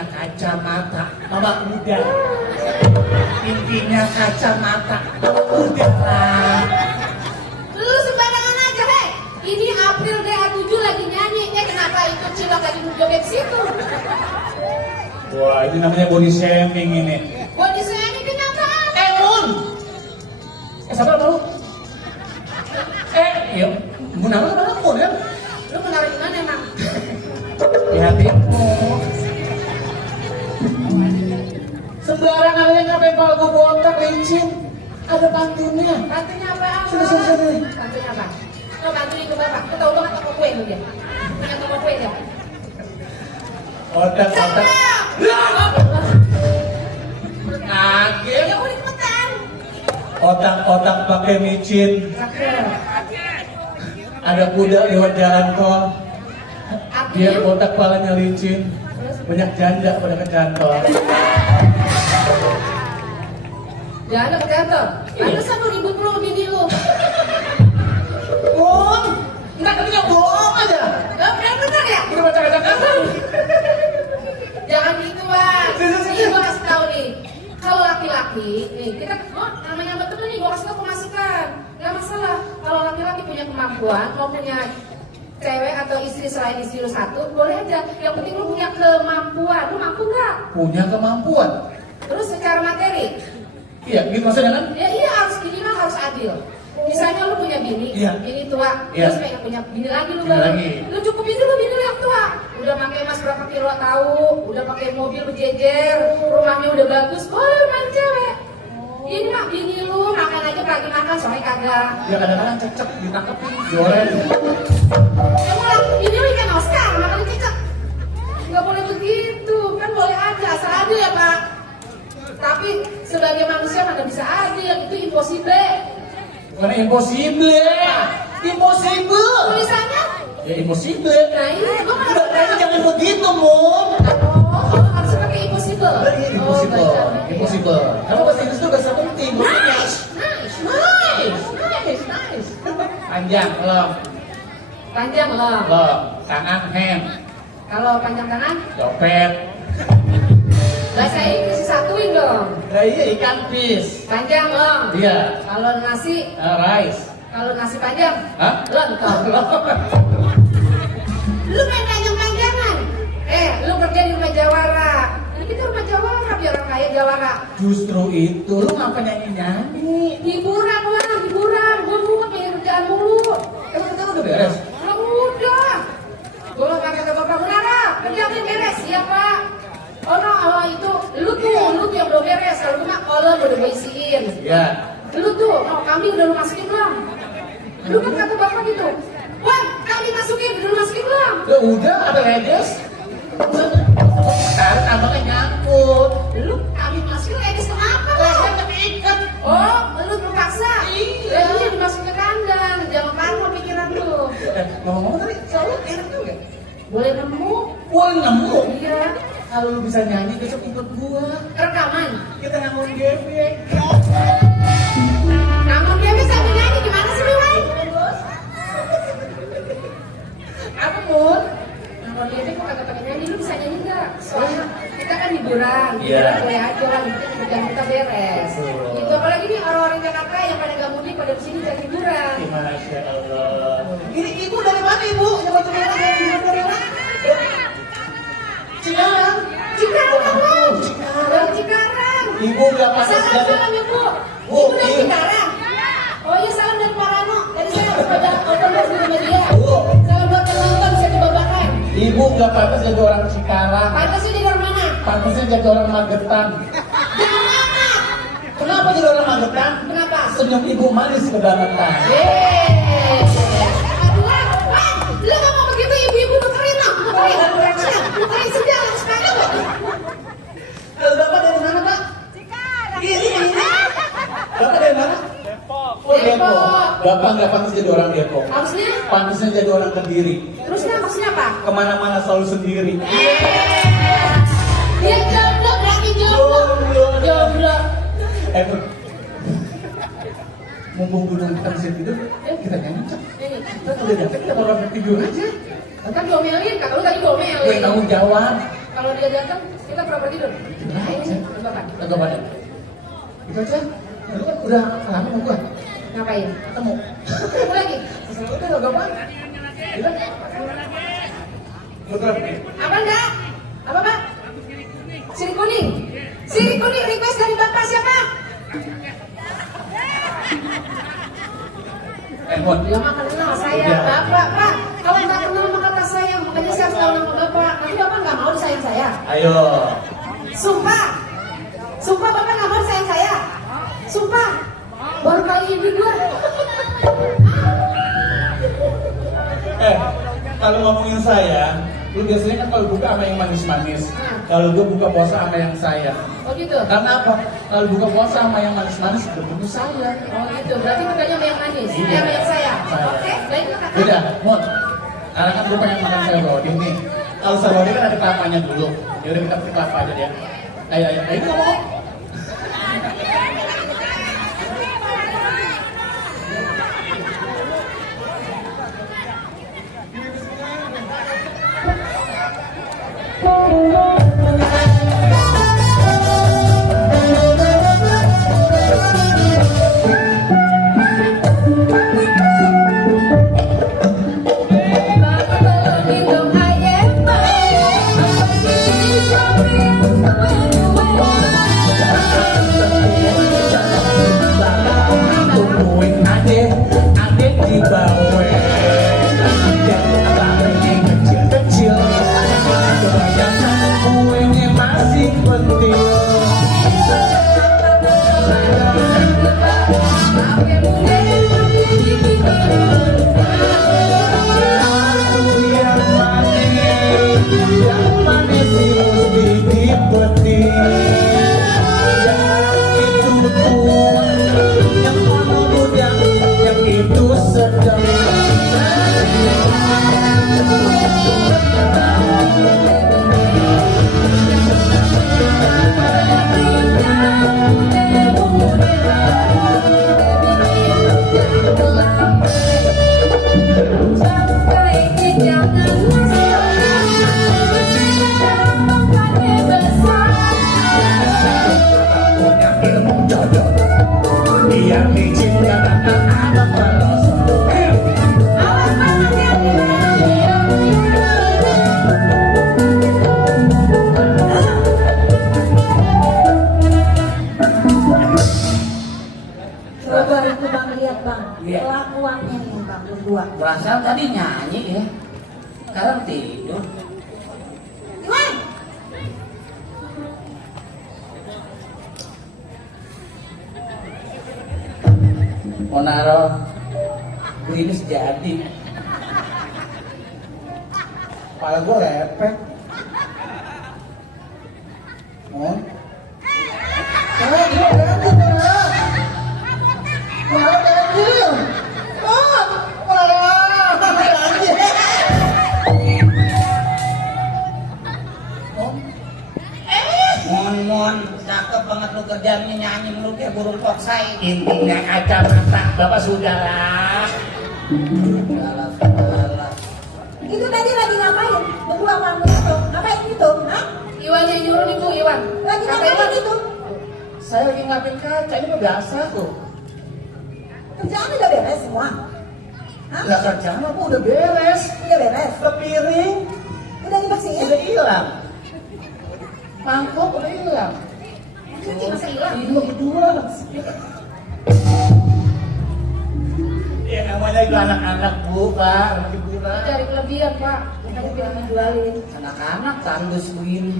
intinya kacamata mama udah. Intinya kacamata udah lah. Lu sembarangan aja, hei. Ini April DA7 lagi nyanyi. Kenapa ikut cilok lagi joget situ? Wah, ini namanya body shaming ini. Body shaming kenapa? Mun. Sabar lu. Iya. Mun apa Mun ya? Lu menaruh di mana emang? Di hatimu. Sembarangan aja ngapain palgu botak licin. Ada pantunnya. Bantunya apa? Sini. Bantunya apa? Oh, bantuin ke bapak. Aku tahu banget toko kue lu dia. Punya toko kue dia. Otak. Kaget. Ya udah cepetan. Otak pakai micin. Ada kuda lewat jalan tol. Biar botak palanya licin. Banyak janda pada kecantol. Jangan ke kantor. Pantesan lu ribut lu bini lu. Mun, enggak ketika bohong aja. Benar ya? Udah baca kata-kata. Jangan gitu, Bang. Sini. Nih, gua kasih tahu nih. Kalau laki-laki, nih kita namanya betul nih, gua kasih tahu pemasukan. Gak masalah. Kalau laki-laki punya kemampuan, mau punya cewek atau istri selain istri lu satu, boleh aja. Yang penting lu punya kemampuan. Lu mampu nggak? Punya kemampuan. Terus secara materi, Iya, gitu maksudnya kan? ya iya harus minimal harus adil. Misalnya lu punya bini, Iya. bini tua, Iya. terus pengen punya bini lagi lu Bini baru. lagi. Lu cukupin dulu bini lu yang tua. Udah pakai emas berapa kilo tahu, udah pakai mobil berjejer, rumahnya udah bagus, boleh main cewek. Ini mah bini lu makan aja pagi makan sore kagak. Ya kadang-kadang cecek ditangkep goreng. Kamu lah bini lu ikan Oscar makan cecek. Nggak boleh begitu, kan boleh aja asal adil ya Pak. Tapi sebagai manusia mana bisa adil, itu impossible. Bukan impossible. Impossible. Tulisannya? Ya impossible. Nah ini gua mana Berarti jangan begitu, Mun. Oh, harus pakai impossible. Iya, impossible. bacanya. Impossible. Karena bahasa Inggris itu bahasa penting. Nice. Panjang, long. Panjang loh. Long. Tangan, hand. Kalau panjang tangan, Dompet. bahasa Inggris satuin dong. Nah iya, ikan fish. Panjang loh. Iya. Kalau nasi, Rice. kalau nasi panjang, Hah? lontong. Lu main panjang-panjangan. Lu kerja di rumah Jawara. Ini kita rumah Jawara, biar orang kaya Jawara. Justru itu, lu ngapa nyanyi-nyanyi? Hiburan lah, hiburan. Gue muat nih kerjaan mulu. Emang kita udah beres? Lah udah. Gue pakai ke bapak Munara, kerjain beres, iya Pak. Oh no, itu lu tuh yang belum beres. Kalau gue mah kolom udah gue isiin. Iya. Lu tuh, kambing udah lu masukin belum? Lu kan kata bapak gitu. Wan, kambing masukin, udah lu masukin belum? Ya udah, ada ledes. Sekarang abangnya nyangkut. Lu kambing masukin, edis kenapa lo? Lehernya keikat. Oh, lu terpaksa? Iya. Ya iya dimasukin ke kandang, jangan parno pikiran lu. Ngomong-ngomong tadi, selalu enak juga. Boleh nemu? Boleh nemu. Iya. Kalau lu bisa nyanyi, besok ikut gua. Rekaman. Kita ngomong gebek. Namun dia bisa nyanyi gimana sih lu, Wan? Apa, Mun? Namun dia kok kagak pakai nyanyi, lu bisa nyanyi nggak? Soalnya kita kan hiburan, Iya. kita boleh aja lah, yang penting kerjaan kita beres. Betul. Gitu, apalagi nih orang-orang Jakarta yang pada gak mudik pada di sini cari hiburan. Masya Allah. Ini ibu dari mana, Ibu? Yang baju merah dari mana? Cikarang. Cikarang, Wan. Cikarang. Dari Cikarang. Ibu nggak pantas Salam, salam ya, Bu. Bu, Ibu dari iya. Cikarang. Oh iya, salam dari Parano. Dari saya harus pada open house di rumah dia. Bu. Salam buat penonton, bisa dibabakan. Ibu nggak pantas jadi orang Cikarang. Pantasnya di orang mana? Pantasnya jadi orang Magetan. Jangan mana? Kenapa jadi orang Magetan? Kenapa? Senyum ibu manis kebangetan. Aduh, Wan, lu ngomong begitu ibu-ibu tukerin lah, tukerin sendal sekarang. Kalau bapak dari mana, Pak? Cikarang. Ini. Bapak dari mana? Oh, Depok. Bapak nggak pantas jadi orang Depok. Harusnya, Pantasnya jadi orang Kediri. terusnya maksudnya apa? Kemana-mana selalu sendiri. Dia jomblo, berarti jomblo. Jomblo. Mumpung gunung kita bisa tidur, kita nyanyi, Cak. Kita udah dapet, kita baru tidur aja. Kan diomelin, kakak lu tadi diomelin. Gue tanggung jawab. Kalau dia datang, kita pura-pura tidur. Bapak. Agak banyak. Itu aja. Lu kan udah lama sama gua. Ngapain? Ketemu. Ketemu lagi. Udah agak banyak. Udah. Betul. Apa enggak? Apa Pak? Sirip kuning. Sirip kuning request dari Bapak siapa? Mon. Ya mah kenal saya, Udah. Bapak, Pak. Kalau nggak kenal maka kata sayang, makanya saya harus tahu nama Bapak. Nanti Bapak nggak mau disayang saya. Ayo. Sumpah. Sumpah Bapak nggak mau disayang saya. Sumpah. Baru kali ini gua. Kalau ngomongin saya, lu biasanya kan kalau buka sama yang manis-manis. Kalau gua buka puasa sama yang sayang. Oh gitu. Karena apa? Kalau buka puasa sama yang manis-manis, ketemu saya. Oh gitu. Berarti bukannya sama yang manis, Iya. sama yang sayang. Saya. Oke, baik Kakak. Udah, Mon. Karena kan gue pengen makan sayur lodeh nih. Kalau sayur lodeh kan ada kelapanya dulu. Yaudah kita pakai kelapa aja ya. Ayo, ini ngomong. Tungguin adek di bawah. Jangan abang yang kecil-kecil. Kebanyakan kuenya masih penting. Yang manis sih mesti dipetik. Yang itu tua, yang muda, yang itu sedang. Punya ilmu jodoh, dia licin katakan ada pelos. Coba itu Bang lihat Bang, Iya. kelakuannya nih Bang berdua. Perasaan tadi nyanyi ya, sekarang tidur. Iwan, Mau naruh klinis jadi. Kepala gue lepek. Mon. Gue ganti bener. Kepala ganti. Oh, kepala ganti. Mon, cakep banget lu kerjaannya nyanyi mulu kayak burung toksai. Intinya kacamata, Bapak sudahlah. Salah. itu tadi lagi ngapain? Berdua kamu itu, ngapain itu? Hah? Iwan yang nyuruh nih Bu, Iwan. Lagi Kata ngapain Iwan itu? Saya lagi ngapin kaca, ini mah biasa tuh. Kerjaan udah beres semua? Hah? Lah kerjaan aku udah beres. Udah beres? Ke piring Udah dibersihin? udah hilang. Mangkok udah hilang. cuci masa hilang. Ini lo berdua. Ya namanya juga anak-anak Bu, Pak, anak hiburan. Cari kelebihan Pak, makanya bilang dijualin. Anak-anak tandus begini.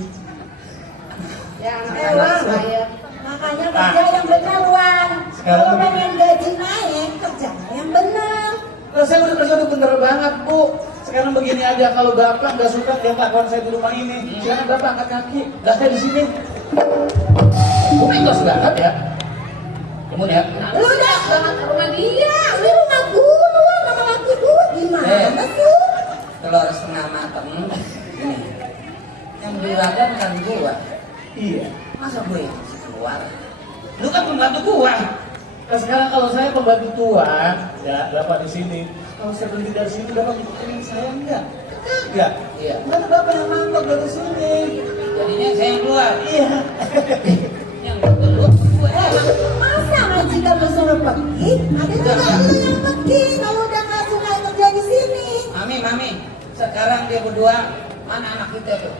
Ya Wan, anak-anak saya. makanya kerja yang benar Wan. Sekarang Kalau begini. pengen gaji naik, kerja yang benar. Lah saya udah kerja udah bener banget Bu. Sekarang begini aja, kalau Bapak nggak suka lihat kelakuan saya di rumah ini, silakan Bapak angkat kaki. Dah saya di sini. Bu ikhlas banget ya. Kamu ya. Lu udah Banget ke rumah dia. ini rumah gua, sama laki gua gimana sih? Telur setengah mateng. Ini. Yang juragan kan gua. Iya. Masa gue yang mesti keluar? Lu kan pembantu gua. Nah sekarang kalau saya pembantu tua, ya Bapak di sini. Kalau saya berhenti dari sini, Bapak ngikutin saya enggak? Enggak. Iya. Mana Bapak yang mantap dari sini? Jadinya saya yang keluar. Iya. Yang kedua gue. Masa majikan lu suruh pergi? Ada juga lu yang pergi kalau udah nggak suka kerja di sini. Mami, sekarang dia berdua, mana anak kita tuh?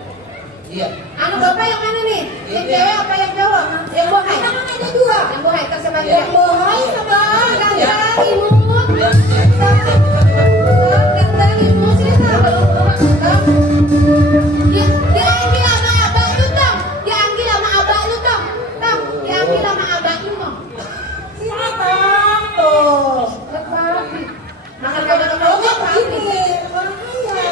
Iya. Anak bapak yang mana nih? Yang Iya. cewek apa yang cowok? Yang bohai. Kita kan ada dua. Yang bohai terus sama Yang bohai sama Ganteng, Ya. imut. Ya. Ganteng, imut. Sini sama diambil sama abah lu Tom. Diambil sama abah lu Tom. Tom, diambil sama abah lu Tom. sini Bang. Tuh. Makan kagak Pokoknya apa begini, orang kaya.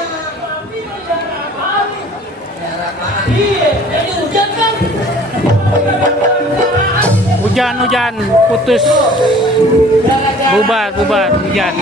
Daerah mana? Hujan, putus. Bubar, hujan.